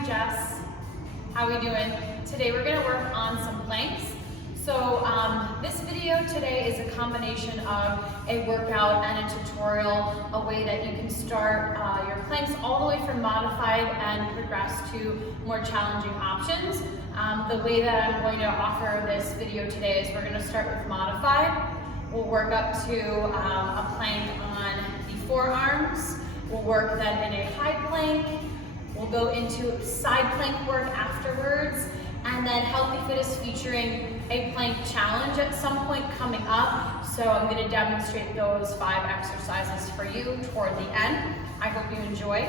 I'm Jess. How are we doing? Today we're going to work on some planks. So this video today is a combination of a workout and a tutorial, a way that you can start your planks all the way from modified and progress to more challenging options. The way that I'm going to offer this video today is we're going to start with modified. We'll work up to a plank on the forearms. We'll work then in a high plank. We'll go into side plank work afterwards, and then Healthy Fit is featuring a plank challenge at some point coming up. So I'm going to demonstrate those 5 exercises for you toward the end. I hope you enjoy.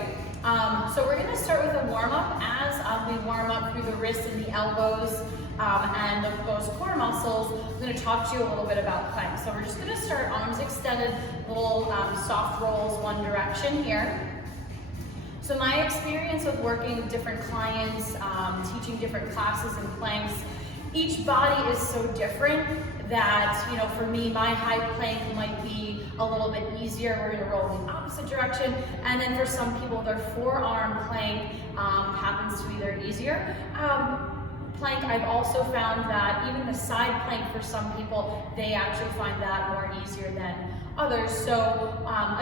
So we're going to start with a warm-up. As we warm up through the wrists and the elbows and those core muscles, I'm going to talk to you a little bit about planks. So we're just going to start arms extended, little soft rolls one direction here. So my experience with working with different clients, teaching different classes and planks, each body is so different that, you know, for me, my high plank might be a little bit easier. We're going to roll in the opposite direction. And then for some people, their forearm plank happens to be their easier. Plank, I've also found that even the side plank for some people, they actually find that more easier than others. So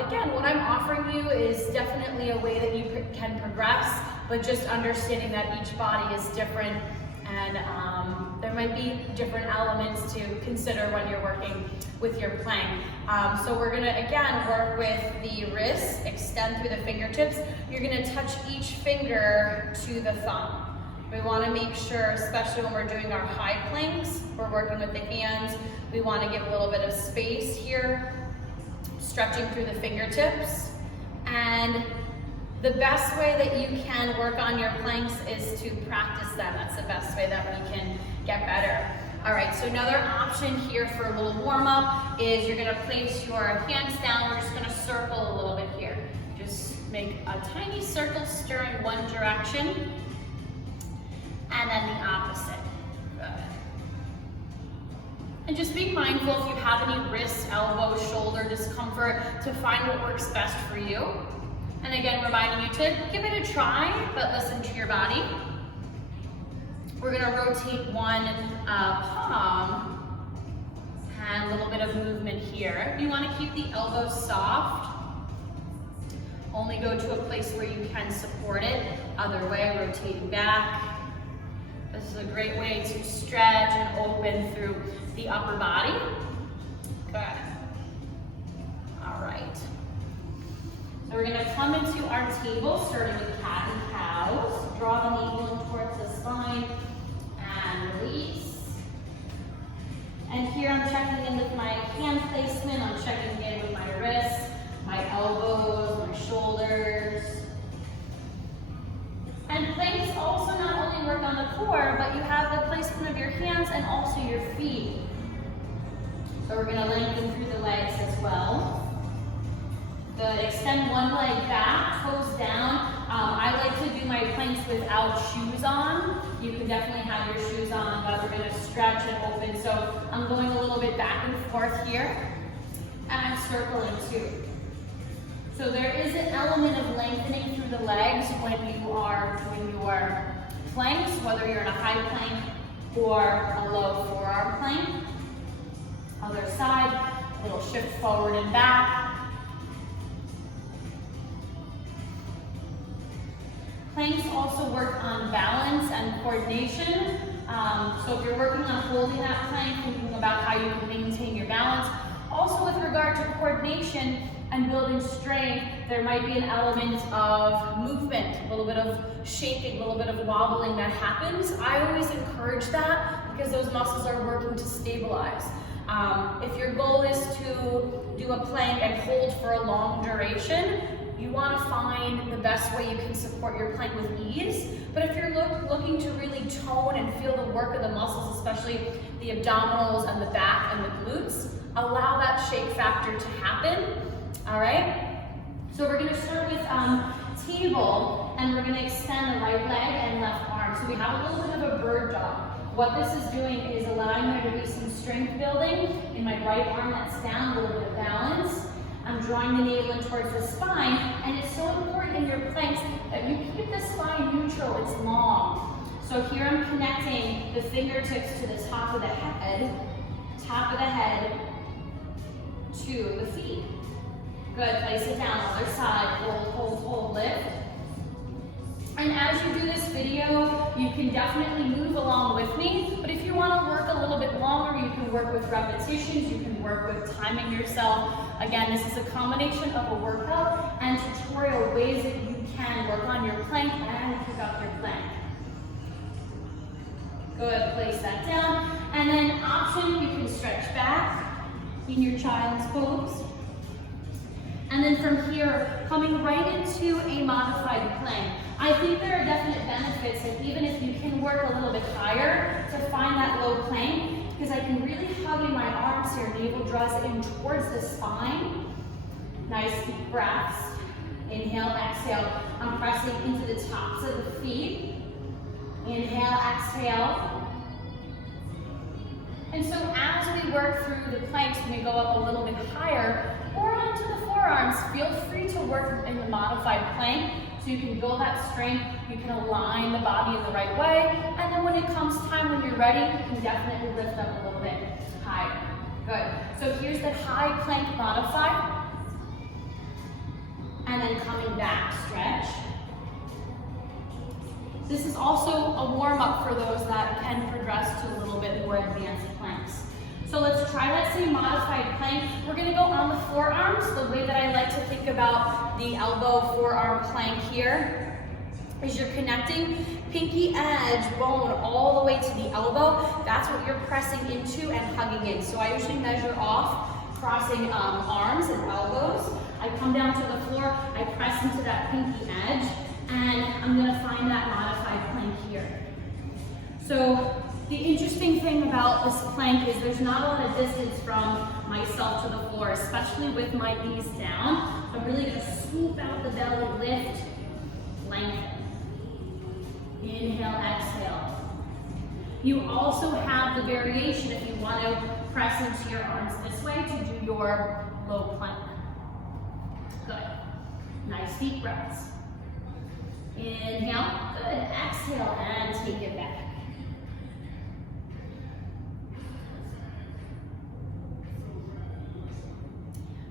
again, what I'm offering you is definitely a way that you can progress, but just understanding that each body is different, and there might be different elements to consider when you're working with your plank. So we're gonna, again, work with the wrists, extend through the fingertips. You're gonna touch each finger to the thumb. We want to make sure, especially when we're doing our high planks, we're working with the hands. We want to give a little bit of space here, stretching through the fingertips. And the best way that you can work on your planks is to practice them. That's the best way that we can get better. All right, so another option here for a little warm up is you're going to place your hands down. We're just going to circle a little bit here. Just make a tiny circle, stir in one direction. And then the opposite. Good. And just be mindful if you have any wrist, elbow, shoulder discomfort to find what works best for you. And again, reminding you to give it a try, but listen to your body. We're gonna rotate one palm and a little bit of movement here. You wanna keep the elbows soft. Only go to a place where you can support it. Other way, rotating back. This is a great way to stretch and open through the upper body. Good. All right. So we're going to come into our table, starting with cat and cows. Draw the knee in towards the spine and release. And here I'm checking in with my hand placement. I'm checking in with my wrists, my elbows, my shoulders. And planks also not only work on the core, but you have the placement of your hands and also your feet. So we're going to lengthen through the legs as well. Good. Extend one leg back, toes down. I like to do my planks without shoes on. You can definitely have your shoes on, but we're going to stretch and open. So I'm going a little bit back and forth here, and I'm circling too. So there is an element of lengthening through the legs when you are doing your planks, whether you're in a high plank or a low forearm plank. Other side, a little shift forward and back. Planks also work on balance and coordination. So if you're working on holding that plank, thinking about how you can maintain your balance. Also with regard to coordination and building strength, there might be an element of movement, a little bit of shaking, a little bit of wobbling that happens. I always encourage that because those muscles are working to stabilize. If your goal is to do a plank and hold for a long duration, you want to find the best way you can support your plank with ease. But if you're looking to really tone and feel the work of the muscles, especially the abdominals and the back and the glutes, allow that shake factor to happen. All right, so we're going to start with table, and we're going to extend the right leg and left arm. So we have a little bit of a bird dog. What this is doing is allowing there to be some strength building in my right arm that's down, a little bit of balance. I'm drawing the navel in towards the spine, and it's so important in your planks that you keep the spine neutral, it's long. So here I'm connecting the fingertips to the top of the head to the feet. Good, place it down, other side, hold, lift. And as you do this video, you can definitely move along with me, but if you want to work a little bit longer, you can work with repetitions, you can work with timing yourself. Again, this is a combination of a workout and tutorial ways that you can work on your plank and pick up your plank. Good, place that down. And then option, you can stretch back in your child's pose. And then from here, coming right into a modified plank. I think there are definite benefits, and even if you can work a little bit higher to find that low plank, because I can really hug in my arms here, navel draws in towards the spine. Nice deep breaths. Inhale, exhale. I'm pressing into the tops of the feet. Inhale, exhale. And so as we work through the planks, when we go up a little bit higher, or onto the forearms, feel free to work in the modified plank so you can build that strength, you can align the body in the right way, and then when it comes time when you're ready, you can definitely lift up a little bit higher. Good. So here's the high plank modified. And then coming back, stretch. This is also a warm-up for those that can progress to a little bit more advanced planks. So let's try that same modified plank. We're gonna go on the forearms. The way that I like to think about the elbow forearm plank here is you're connecting pinky edge bone all the way to the elbow. That's what you're pressing into and hugging in. So I usually measure off, crossing arms and elbows. I come down to the floor, I press into that pinky edge, and I'm gonna find that modified plank here. So the interesting thing about this plank is there's not a lot of distance from myself to the floor, especially with my knees down. I'm really gonna swoop out the belly, lift, lengthen. Inhale, exhale. You also have the variation if you want to press into your arms this way to do your low plank. Good. Nice deep breaths. Inhale, good. Exhale, and take it back.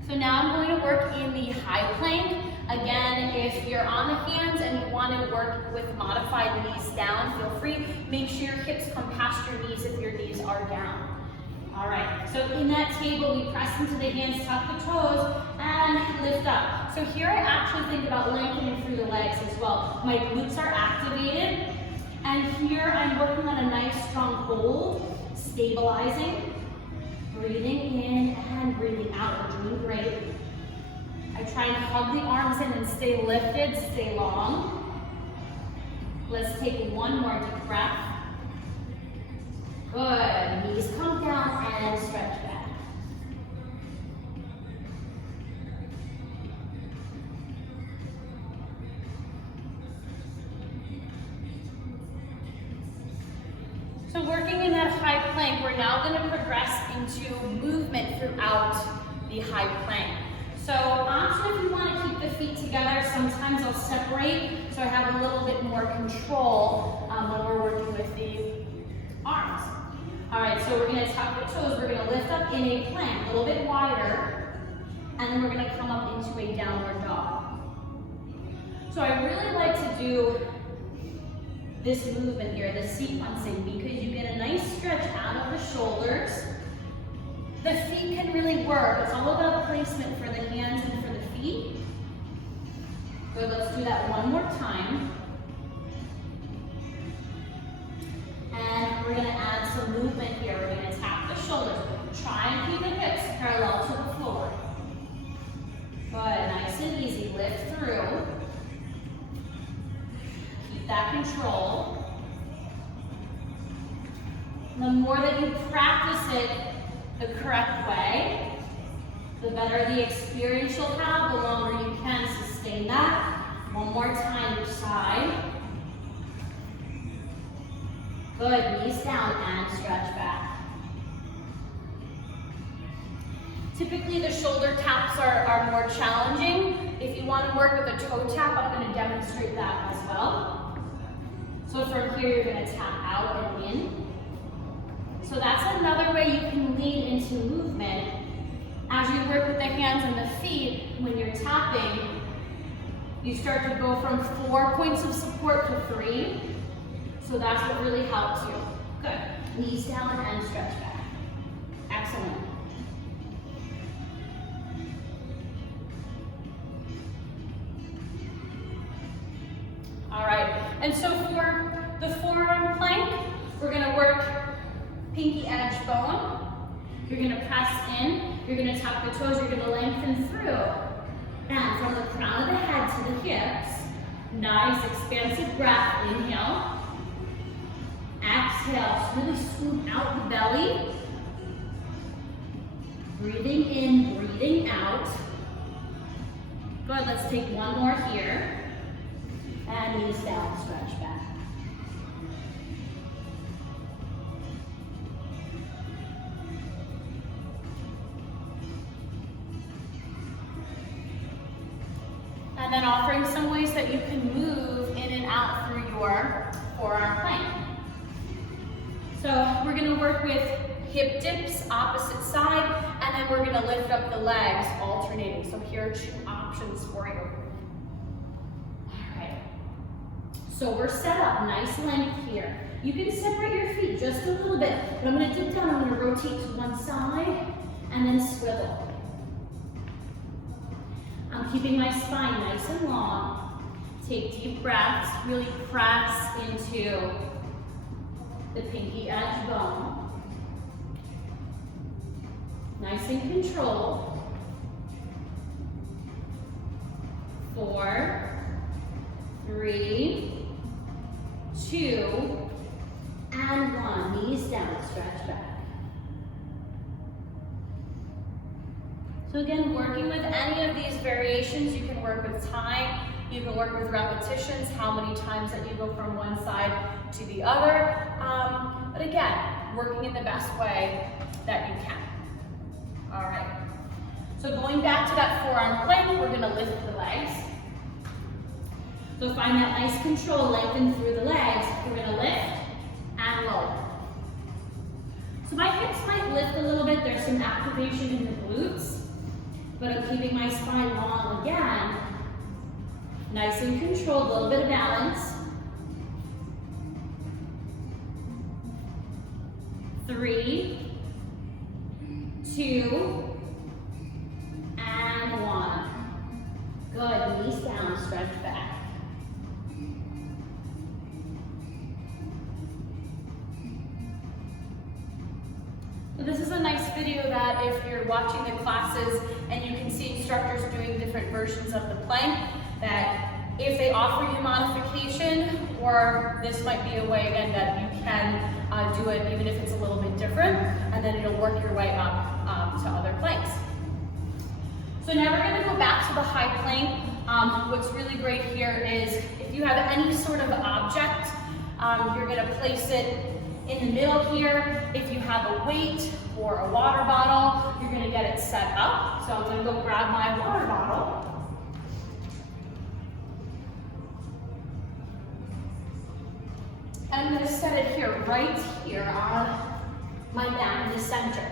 So now I'm going to work in the high plank. Again, if you're on the hands and you want to work with modified knees down, feel free. Make sure your hips come past your knees if your knees are down. All right, so in that table, we press into the hands, tuck the toes, and lift up. So here I actually think about lengthening through the legs as well. My glutes are activated, and here I'm working on a nice strong hold, stabilizing. Breathing in and breathing out. We're doing great. I try and hug the arms in and stay lifted, stay long. Let's take one more deep breath. Good. Knees come down and stretch back. So working in that high plank, we're now going to progress into movement throughout the high plank. So option if you want to keep the feet together, sometimes I'll separate so I have a little bit more control when we're working with the arms. All right, so we're going to tuck the toes, we're going to lift up in a plank, a little bit wider, and then we're going to come up into a downward dog. So I really like to do this movement here, the sequencing, because you get a nice stretch out of the shoulders. The feet can really work. It's all about placement for the hands and for the feet. Good, let's do that one more time. And we're gonna add some movement here. We're gonna tap the shoulders. Try and keep the hips parallel to the floor. Good, nice and easy, lift through. That control. The more that you practice it the correct way, the better the experience you'll have, the longer you can sustain that. One more time, each side. Good, knees down and stretch back. Typically the shoulder taps are more challenging. If you want to work with a toe tap, I'm going to demonstrate that as well. So from here, you're going to tap out and in. So that's another way you can lean into movement. As you work with the hands and the feet, when you're tapping, you start to go from 4 points of support to 3. So that's what really helps you. Good. Knees down and stretch back. Excellent. All right. And so for the forearm plank, we're going to work pinky edge bone. You're going to press in. You're going to tap the toes. You're going to lengthen through. And from the crown of the head to the hips, nice expansive breath. Inhale. Exhale. Really scoop out the belly. Breathing in, breathing out. Good. Let's take one more here. And knees down, stretch back. And then offering some ways that you can move in and out through your forearm plank. So we're going to work with hip dips, opposite side, and then we're going to lift up the legs, alternating. So here are 2 options for you. All right. So we're set up, nice length here. You can separate your feet just a little bit, but I'm going to dip down, I'm going to rotate to one side, and then swivel. I'm keeping my spine nice and long. Take deep breaths, really press into the pinky edge bone. Nice and controlled. 4, 3, 2, and 1. Knees down, stretch back. So again, working with any of these variations, you can work with time, you can work with repetitions, how many times that you go from one side to the other. But again, working in the best way that you can. All right. So going back to that forearm plank, we're gonna lift the legs. So find that nice control, lengthen through the legs. We're gonna lift and lower. So my hips might lift a little bit. There's some activation in the glutes. But I'm keeping my spine long again. Nice and controlled, a little bit of balance. 3, 2, and 1. Good, knees down, stretch back. So this is a nice video that if you're watching the classes and you can see instructors doing different versions of the plank, that if they offer you modification, or this might be a way again that you can do it even if it's a little bit different, and then it'll work your way up to other planks. So now we're going to go back to the high plank. What's really great here is if you have any sort of object, you're going to place it in the middle here. If you have a weight or a water bottle, you're going to get it set up. So I'm going to go grab my water bottle. And I'm going to set it here, right here on my mat in the center.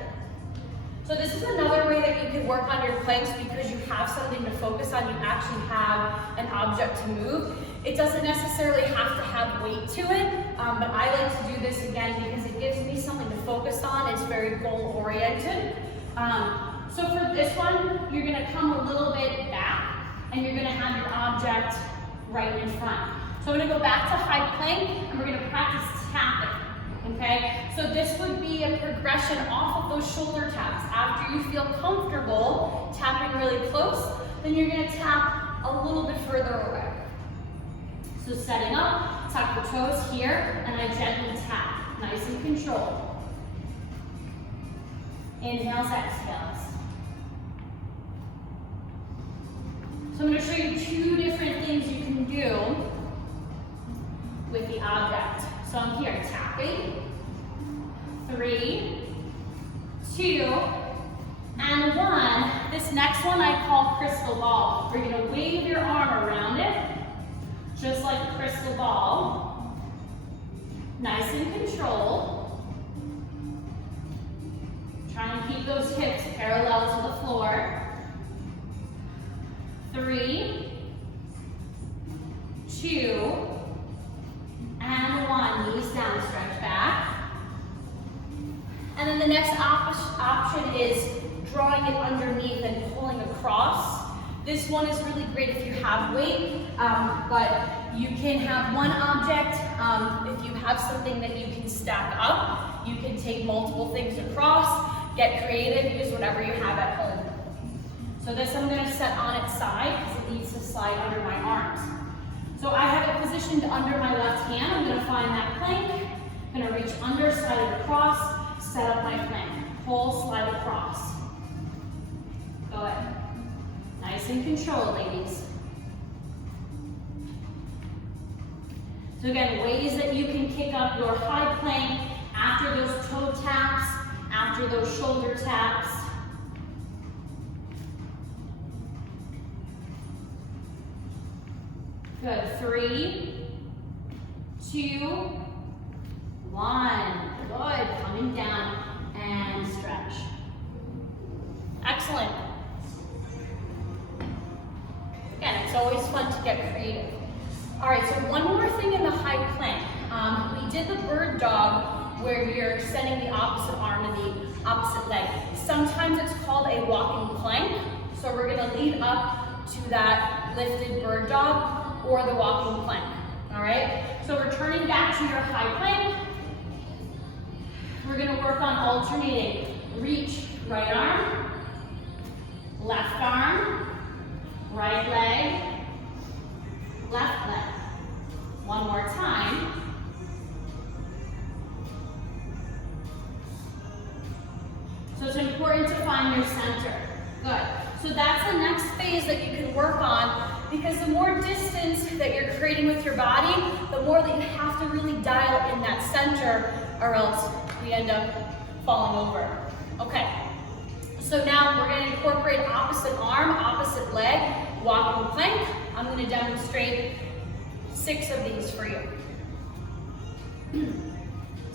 So this is another way that you can work on your planks because you have something to focus on. You actually have an object to move. It doesn't necessarily have to have weight to it, but I like to do this again because it gives me something to focus on. It's very goal-oriented. So for this one, you're going to come a little bit back, and you're going to have your object right in front. So I'm going to go back to high plank, and we're going to practice tapping. Okay, so this would be a progression off of those shoulder taps. After you feel comfortable tapping really close, then you're going to tap a little bit further away. So setting up, tuck the toes here, and I gently tap, nice and controlled. Inhales, exhales. So I'm going to show you 2 different things you can do with the object. So I'm here tapping, 3, 2, and 1. This next one I call crystal ball. You're going to wave your arm crystal ball. Nice and controlled. Try and keep those hips parallel to the floor. 3, 2, and 1. Knees down, stretch back. And then the next option is drawing it underneath and pulling across. This one is really great if you have weight, but you can have one object. If you have something that you can stack up, you can take multiple things across, get creative, use whatever you have at home. So this I'm going to set on its side because it needs to slide under my arms. So I have it positioned under my left hand. I'm going to find that plank. I'm going to reach under, slide it across, set up my plank. Pull, slide across. Good. Nice and controlled, ladies. So again, ways that you can kick up your high plank after those toe taps, after those shoulder taps. Good. 3, 2, 1. Good. Coming down and stretch. Excellent. Again, it's always fun to get creative. All right, so one more thing in the high plank. We did the bird dog where you're extending the opposite arm and the opposite leg. Sometimes it's called a walking plank. So we're gonna lead up to that lifted bird dog or the walking plank, all right? So returning back to your high plank, we're gonna work on alternating. Reach, right arm, left arm, right leg, left leg. One more time. So it's important to find your center. Good. So that's the next phase that you can work on, because the more distance that you're creating with your body, the more that you have to really dial in that center, or else we end up falling over. Okay. So now we're going to incorporate opposite arm, opposite leg, walking plank. I'm going to demonstrate 6 of these for you.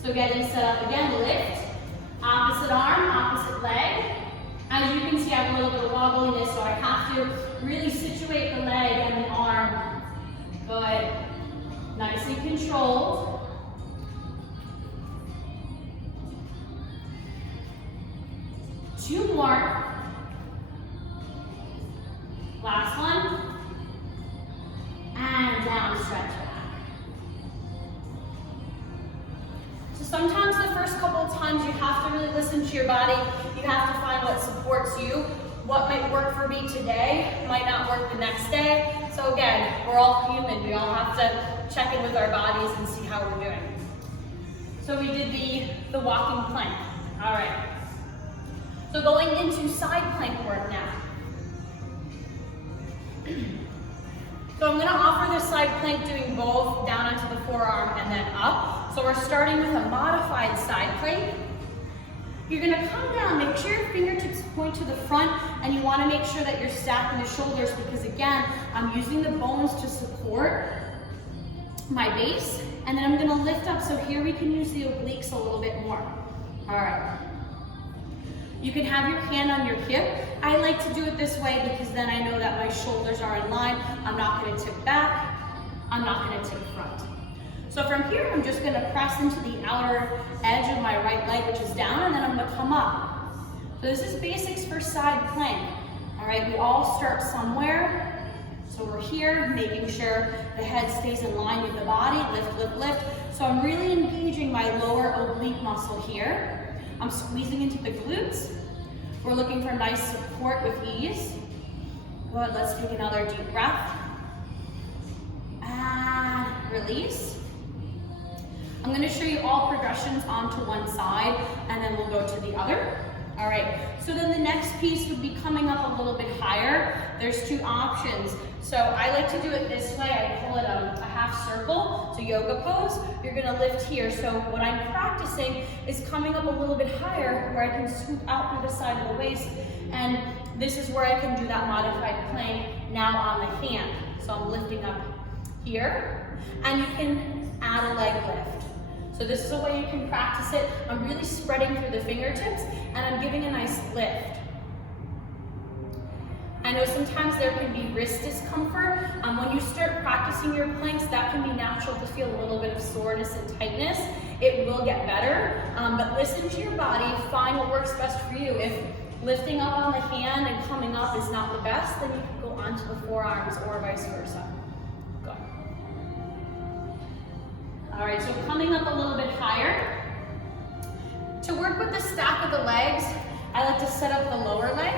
So getting set up again, lift, opposite arm, opposite leg. As you can see, I have a little bit of wobbliness, so I have to really situate the leg and the arm. Good. Nice and controlled. Two more. Last one. And down, stretch back. So sometimes the first couple of times you have to really listen to your body. You have to find what supports you. What might work for me today might not work the next day. So again, we're all human. We all have to check in with our bodies and see how we're doing. So we did the walking plank. All right. So going into side plank work now. So I'm going to offer this side plank doing both down onto the forearm and then up. So we're starting with a modified side plank. You're going to come down, make sure your fingertips point to the front, and you want to make sure that you're stacking the shoulders, because again, I'm using the bones to support my base, and then I'm going to lift up. So here we can use the obliques a little bit more. All right. You can have your hand on your hip. I like to do it this way because then I know that my shoulders are in line. I'm not going to tip back. I'm not going to tip front. So from here, I'm just going to press into the outer edge of my right leg, which is down, and then I'm going to come up. So this is basics for side plank. All right, we all start somewhere. So we're here, making sure the head stays in line with the body. Lift, lift, lift. So I'm really engaging my lower oblique muscle here. I'm squeezing into the glutes. We're looking for nice support with ease. Good, let's take another deep breath. And release. I'm going to show you all progressions onto one side, and then we'll go to the other. All right, so then the next piece would be coming up a little bit higher. There's 2 options. So I like to do it this way. I call it a half circle. It's a yoga pose. You're going to lift here. So what I'm practicing is coming up a little bit higher where I can scoop out through the side of the waist. And this is where I can do that modified plank now on the hand. So I'm lifting up here. here, and you can add a leg lift. So this is a way you can practice it. I'm really spreading through the fingertips, and I'm giving a nice lift. I know sometimes there can be wrist discomfort. When you start practicing your planks, that can be natural to feel a little bit of soreness and tightness. It will get better, but listen to your body, find what works best for you. If lifting up on the hand and coming up is not the best, then you can go onto the forearms or vice versa. Good. All right, so coming up a little bit higher. To work with the stack of the legs, I like to set up the lower leg,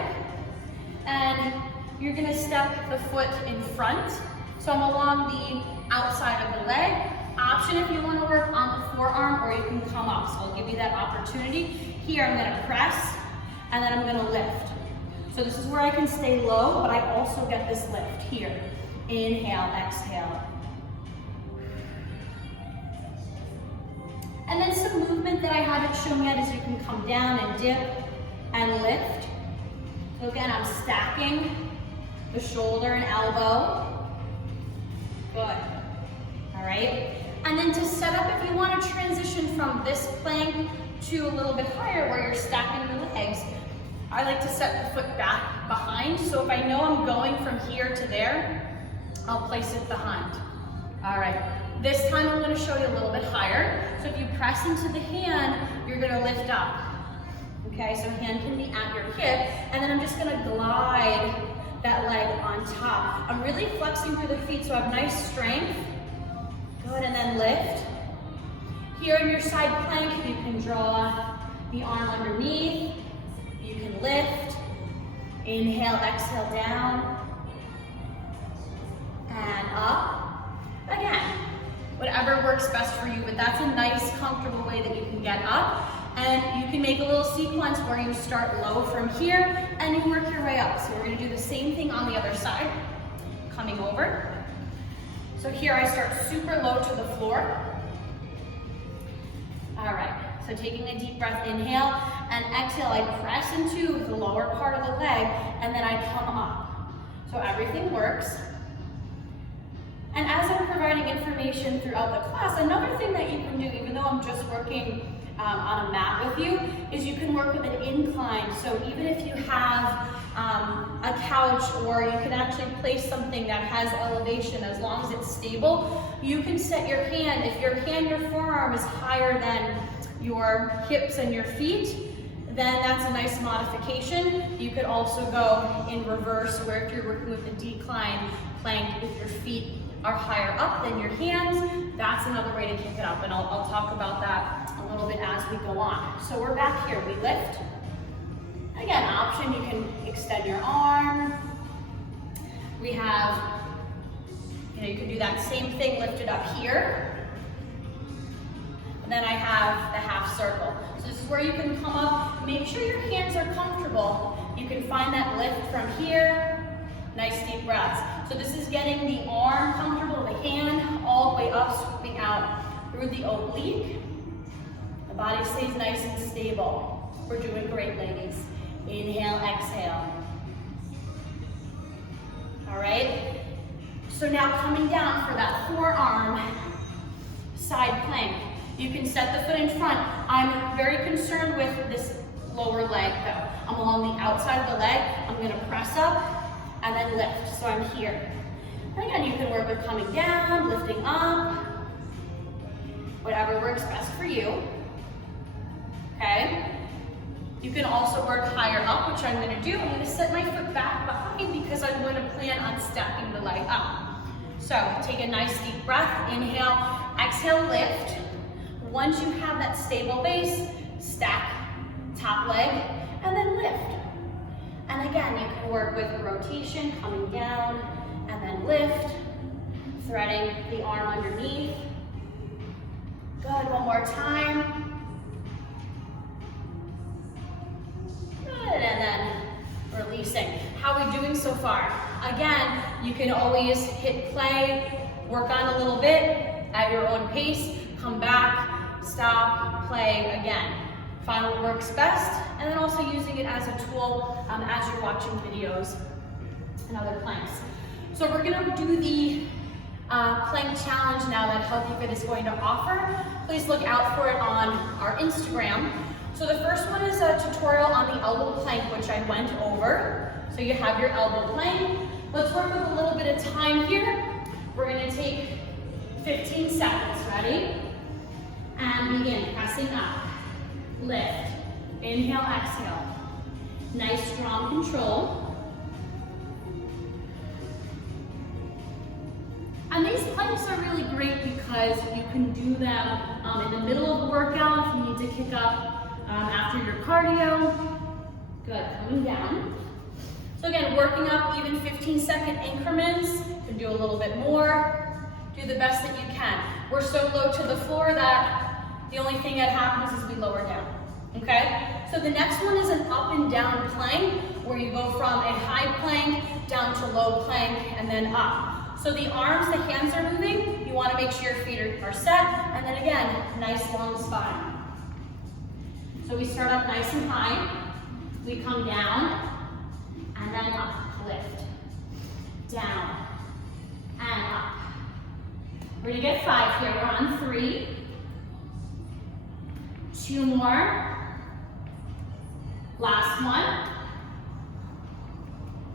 and you're gonna step the foot in front. So I'm along the outside of the leg. Option if you wanna work on the forearm, or you can come up. So I'll give you that opportunity. Here I'm gonna press, and then I'm gonna lift. So this is where I can stay low, but I also get this lift here. Inhale, exhale. And then some movement that I haven't shown yet is you can come down and dip and lift. So again, I'm stacking the shoulder and elbow. Good. All right. And then to set up, if you want to transition from this plank to a little bit higher where you're stacking the legs, I like to set the foot back behind. So if I know I'm going from here to there, I'll place it behind. All right. This time I'm going to show you a little bit higher. So if you press into the hand, you're going to lift up. Okay, so hand can be at your hip, and then I'm just going to glide that leg on top. I'm really flexing through the feet, so I have nice strength. Good, and then lift. Here in your side plank, you can draw the arm underneath. You can lift. Inhale, exhale, down. And up. Again, whatever works best for you, but that's a nice, comfortable way that you can get up. And you can make a little sequence where you start low from here and you work your way up. So we're gonna do the same thing on the other side. Coming over. So here I start super low to the floor. All right, so taking a deep breath, inhale, and exhale, I press into the lower part of the leg, and then I come up. So everything works. And as I'm providing information throughout the class, another thing that you can do, even though I'm just working on a mat with you, is you can work with an incline. So even if you have a couch, or you can actually place something that has elevation, as long as it's stable, you can set your hand. If your forearm is higher than your hips and your feet, then that's a nice modification. You could also go in reverse, where if you're working with a decline plank, if your feet are higher up than your hands, that's another way to kick it up, and I'll talk about that a little bit as we go on. So we're back here, we lift. Again, option, you can extend your arm. We have, you can do that same thing, lift it up here. And then I have the half circle. So this is where you can come up, make sure your hands are comfortable. You can find that lift from here. Nice deep breaths. So this is getting the arm comfortable, the hand all the way up, swooping out through the oblique. The body stays nice and stable. We're doing great, ladies. Inhale, exhale. All right. So now coming down for that forearm side plank. You can set the foot in front. I'm very concerned with this lower leg though. I'm along the outside of the leg. I'm gonna press up and then lift, so I'm here. And again, you can work with coming down, lifting up, whatever works best for you, okay? You can also work higher up, which I'm gonna do. I'm gonna set my foot back behind because I'm gonna plan on stacking the leg up. So take a nice deep breath, inhale, exhale, lift. Once you have that stable base, stack top leg, and then lift. And again, you can work with rotation, coming down, and then lift, threading the arm underneath. Good, one more time. Good, and then releasing. How are we doing so far? Again, you can always hit play, work on a little bit at your own pace, come back, stop, play again. Find what works best, and then also using it as a tool as you're watching videos and other planks. So we're gonna do the plank challenge now that Healthy Fit is going to offer, please look out for it on our Instagram. So the first one is a tutorial on the elbow plank, which I went over. So you have your elbow plank. Let's work with a little bit of time here. We're gonna take 15 seconds, ready? And begin pressing up, lift, inhale, exhale. Nice strong control. And these planks are really great because you can do them in the middle of the workout if you need to kick up after your cardio. Good, coming down. So again, working up even 15-second increments. You can do a little bit more. Do the best that you can. We're so low to the floor that the only thing that happens is we lower down, okay? So the next one is an up and down plank where you go from a high plank down to low plank and then up. So the arms, the hands are moving. You wanna make sure your feet are set. And then again, nice long spine. So we start up nice and high. We come down and then up, lift, down and up. We're gonna get 5 here. We're on 3. 2 more. Last one.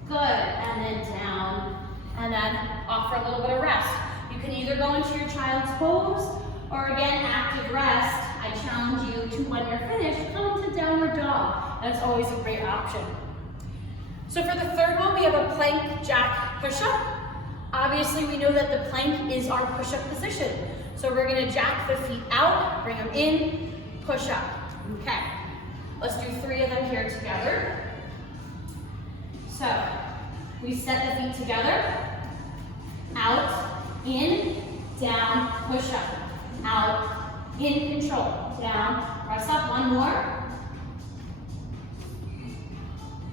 Good, and then down, and then off for a little bit of rest. You can either go into your child's pose, or again, active rest. I challenge you to, when you're finished, come into downward dog. That's always a great option. So for the third one, we have a plank jack push-up. Obviously, we know that the plank is our push-up position. So we're gonna jack the feet out, bring them in, push up. Okay, let's do 3 of them here together. So we set the feet together, out, in, down, push up, out, in, control, down, press up, 1 more.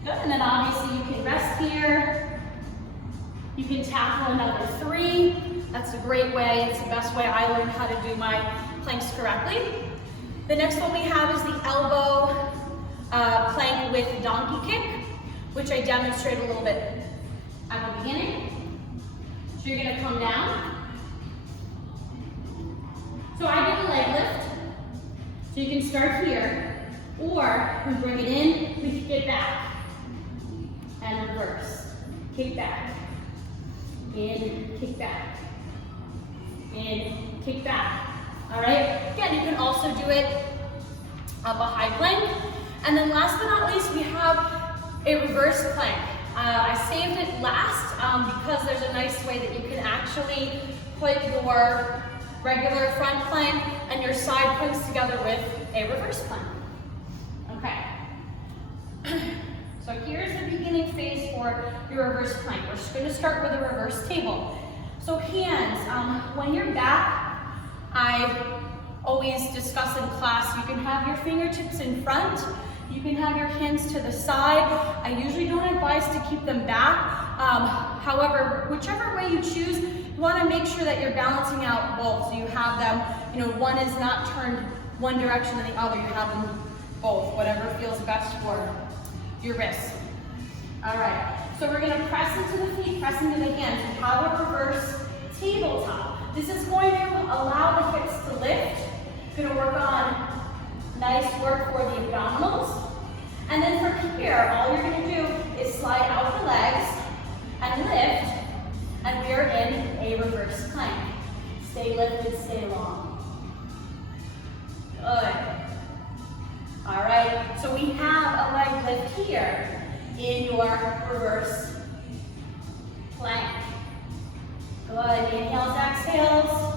Good, and then obviously you can rest here. You can tackle another 3. That's a great way. It's the best way I learned how to do my planks correctly. The next one we have is the elbow plank with donkey kick, which I demonstrated a little bit at the beginning. So you're gonna come down. So I did a leg lift. So you can start here, or we bring it in, we kick it back, and reverse. Kick back. In, kick back. In, kick back. All right? Again, you can also do it up a high plank. And then last but not least, we have a reverse plank. I saved it last because there's a nice way that you can actually put your regular front plank and your side planks together with a reverse plank. Okay. So here's the beginning phase for your reverse plank. We're just going to start with a reverse table. So hands, when you're back, I always discuss in class, you can have your fingertips in front, you can have your hands to the side. I usually don't advise to keep them back. However, whichever way you choose, you want to make sure that you're balancing out both. So you have them, one is not turned one direction and the other. You have them both, whatever feels best for your wrists. All right, so we're gonna press into the feet, press into the hands. We have a reverse tabletop. This is going to allow the hips to lift. Gonna work on nice work for the abdominals. And then from here, all you're gonna do is slide out the legs and lift, and we are in a reverse plank. Stay lifted, stay long. Good. All right, so we have a leg lift here in your reverse plank. Good, inhales, exhales.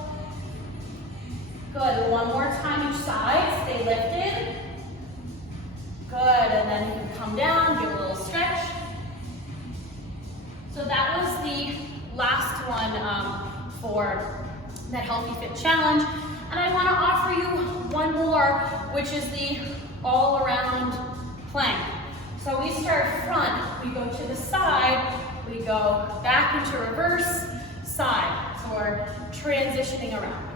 Good, 1 more time each side, stay lifted. Good, and then you can come down, give a little stretch. So that was the last one for that Healthy Fit Challenge. And I wanna offer you one more, which is the all-around plank. So we start front, we go to the side, we go back into reverse, side. So we're transitioning around.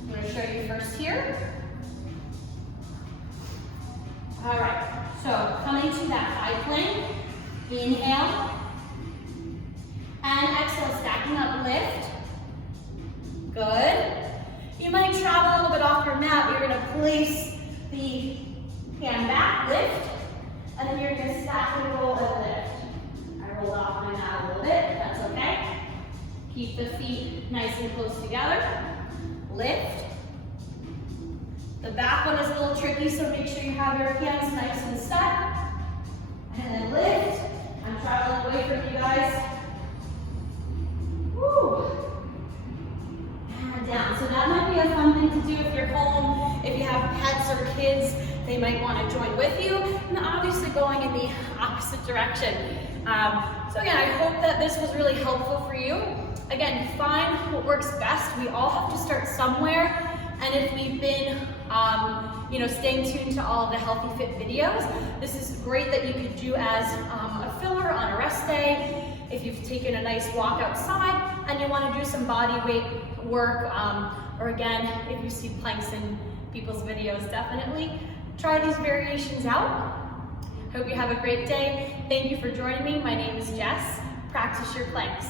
I'm gonna show you first here. All right, so coming to that high plank, inhale, and exhale, stacking up, lift, Good. You might travel a little bit off your mat. You're gonna place the hand back, lift, and then you're gonna stack and roll and lift. I rolled off my mat a little bit, that's okay. Keep the feet nice and close together. Lift. The back one is a little tricky, so make sure you have your hands nice and set. And then lift. I'm traveling away from you guys. Woo. And down. So that might be a fun thing to do if you're home. If you have pets or kids, they might want to join with you. And obviously going in the opposite direction. So again, I hope that this was really helpful for you. Again, find what works best. We all have to start somewhere. And if we've been staying tuned to all of the Healthy Fit videos, this is great that you could do as a filler on a rest day. If you've taken a nice walk outside and you want to do some body weight work, or again, if you see planks in people's videos, definitely try these variations out. Hope you have a great day. Thank you for joining me. My name is Jess. Practice your planks.